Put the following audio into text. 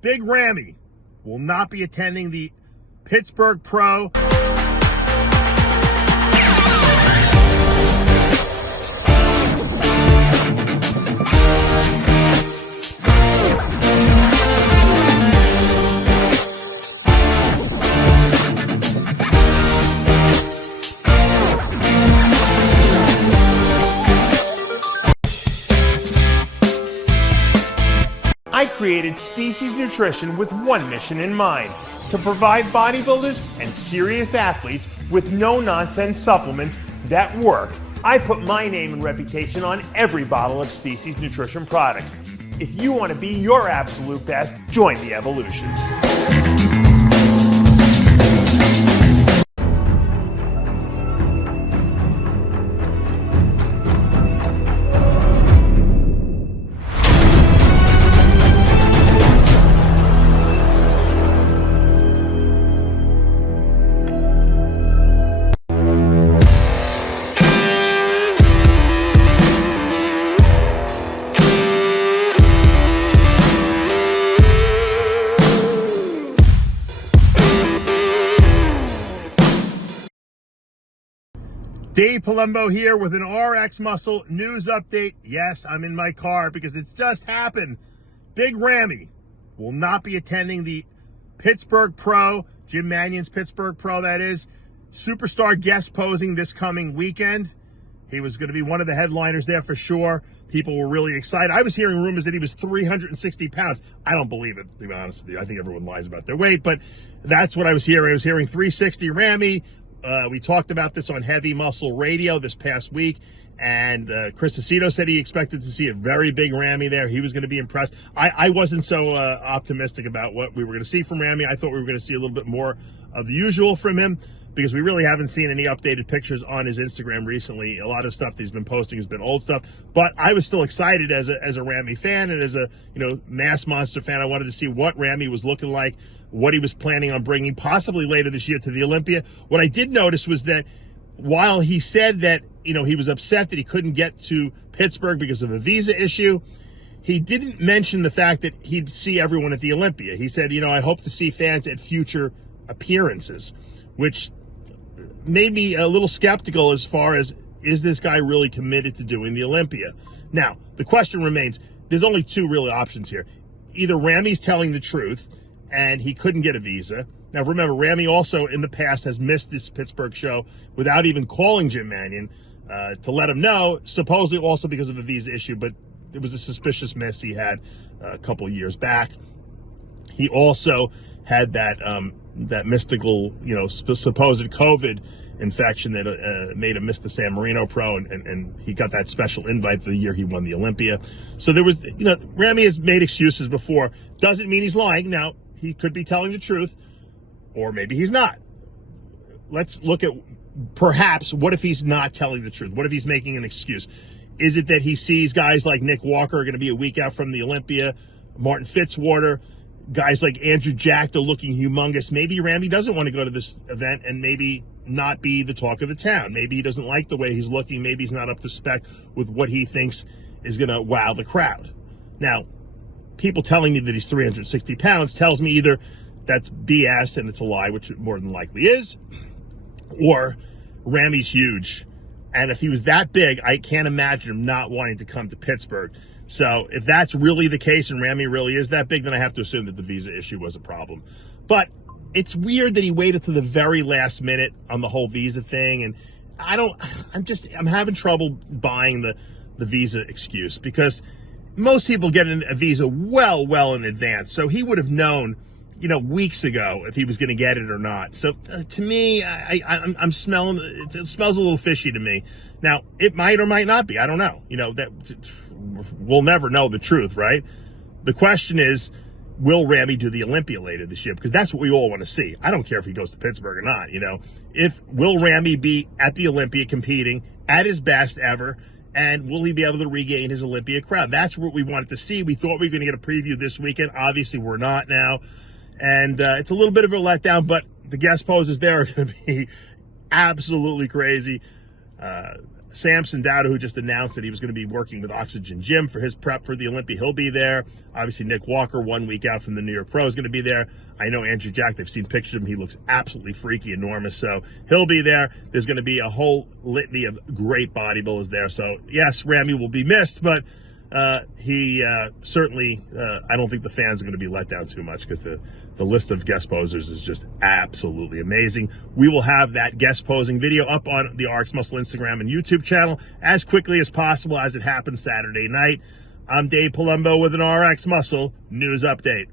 Big Ramy will not be attending the Pittsburgh Pro. I created Species Nutrition with one mission in mind: to provide bodybuilders and serious athletes with no-nonsense supplements that work. I put my name and reputation on every bottle of Species Nutrition products. If you want to be your absolute best, join the evolution. Dave Palumbo here with an RX Muscle news update. Yes, I'm in my car because it's just happened. Big Ramy will not be attending the Pittsburgh Pro, Jim Mannion's Pittsburgh Pro, that is. Superstar guest posing this coming weekend. He was going to be one of the headliners there for sure. People were really excited. I was hearing rumors that he was 360 pounds. I don't believe it, to be honest with you. I think everyone lies about their weight, but that's what I was hearing. I was hearing 360 Ramy. We talked about this on Heavy Muscle Radio this past week, and Chris Aceto said he expected to see a very big Ramy there. He was going to be impressed. I wasn't so optimistic about what we were going to see from Ramy. I thought we were going to see a little bit more of the usual from him, because we really haven't seen any updated pictures on his Instagram recently. A lot of stuff that he's been posting has been old stuff, but I was still excited as a Ramy fan and as a mass monster fan. I wanted to see what Ramy was looking like, what he was planning on bringing possibly later this year to the Olympia. What I did notice was that while he said that he was upset that he couldn't get to Pittsburgh because of a visa issue, he didn't mention the fact that he'd see everyone at the Olympia. He said, I hope to see fans at future appearances, which made me a little skeptical as far as, is this guy really committed to doing the Olympia? Now, the question remains, there's only two real options here. Either Ramy's telling the truth and he couldn't get a visa. Now, remember, Ramy also in the past has missed this Pittsburgh show without even calling Jim Mannion to let him know, supposedly also because of a visa issue, but it was a suspicious miss he had a couple of years back. He also had that mystical, supposed COVID infection that made him miss the San Marino Pro, and he got that special invite the year he won the Olympia. So there was, Ramy has made excuses before. Doesn't mean he's lying. Now, he could be telling the truth, or maybe he's not. Let's look at perhaps what if he's not telling the truth? What if he's making an excuse? Is it that he sees guys like Nick Walker are going to be a week out from the Olympia, Martin Fitzwater, guys like Andrew Jack, they're looking humongous? Maybe Ramy doesn't want to go to this event and maybe not be the talk of the town. Maybe he doesn't like the way he's looking. Maybe he's not up to spec with what he thinks is going to wow the crowd. Now, people telling me that he's 360 pounds tells me either that's BS and it's a lie, which it more than likely is, or Ramy's huge. And if he was that big, I can't imagine him not wanting to come to Pittsburgh. So if that's really the case and Ramy really is that big, then I have to assume that the visa issue was a problem. But it's weird that he waited to the very last minute on the whole visa thing. And I'm having trouble buying the visa excuse, because most people get a visa well in advance. So he would have known, weeks ago if he was going to get it or not. So to me, I'm smelling, it smells a little fishy to me. Now, it might or might not be. I don't know. That we'll never know the truth, right? The question is, will Ramy do the Olympia later this year? Because that's what we all want to see. I don't care if he goes to Pittsburgh or not. Will Ramy be at the Olympia competing at his best ever? And will he be able to regain his Olympia crowd? That's what we wanted to see. We thought we were going to get a preview this weekend. Obviously, we're not now. And it's a little bit of a letdown, but the guest poses there are going to be absolutely crazy. Samson Dowda, who just announced that he was going to be working with Oxygen Gym for his prep for the Olympia, he'll be there. Obviously, Nick Walker, 1 week out from the New York Pro, is going to be there. I know Andrew Jack, they've seen pictures of him. He looks absolutely freaky, enormous. So he'll be there. There's going to be a whole litany of great bodybuilders there. So yes, Ramy will be missed, but he certainly, I don't think the fans are going to be let down too much, because the list of guest posers is just absolutely amazing. We will have that guest posing video up on the RX Muscle Instagram and YouTube channel as quickly as possible as it happens Saturday night. I'm Dave Palumbo with an RX Muscle News Update.